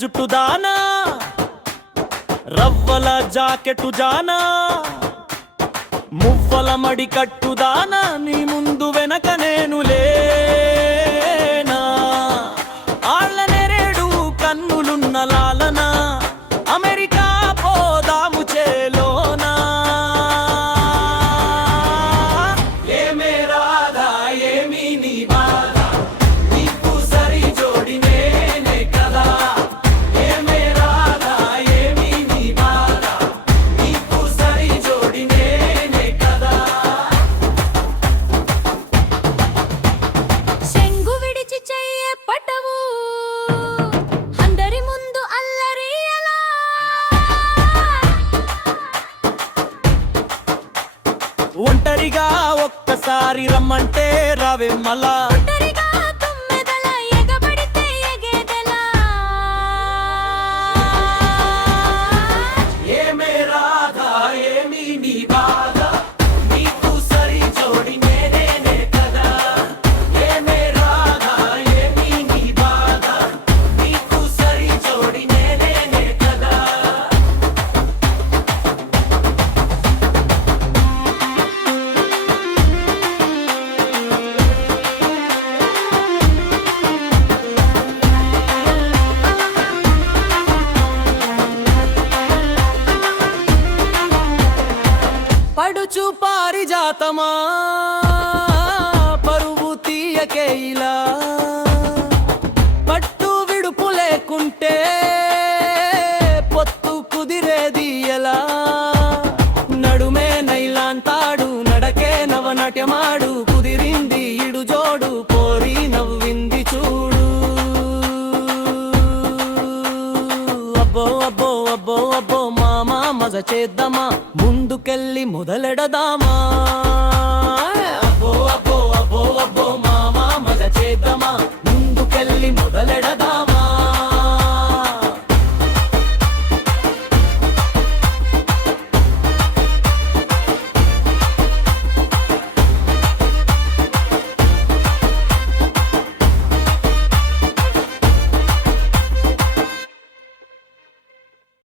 జుట్టు దానా రవ్వల జాకెట్టు జానా మువ్వల మడి కట్టుదానా నీ ముందు వెనక నేను లేనా ఆళ్ళ నెరేడు కన్నులున్న లాలనా అమెరికా పోదాము చేలోనా ఏమే రాధా ఏమి నీ బాధ నీకు సరి జోడి నేనే కదా ఏమే రాధా ఏమి నీ బాధ నీకు సరి జోడి నేనే కదా శంగు విడిచి చెయ్య పటవు అందరి ముందు అల్లరి అలా ఒంటరిగా ఒక్కసారి రమ్మంటే రావే మళ్ళా ఒంటరిగా తుమ్మెదల ఎగబడితే ఎగేదెలా ఏమే రాధా ఏమి నీ బాధ నీకు సరి జోడి నేనే కదా ఏమే రాధా ఏమి నీ బాధ నీకు సరి జోడి నేనే కదా పడుచు పారిజాతమా పరువు తీయకే ఇలా పట్టు విడుపు లేకుంటే పొత్తు కుదిరేది ఎలా నడుమే నైలాంతాడు నడకే నవనట్యమాడు కుదిరింది ఇడు జోడు పోరి నవ్వింది చూడు అబ్బో అబ్బో అబ్బో అబ్బో మామా మజ చేద్దామా ముందుకెళ్ళి మొదలెడదామా అబ్బో అబ్బో అబ్బో అబ్బో మామా మజ చేద్దామా ముందుకెళ్ళి మొదలెడదామా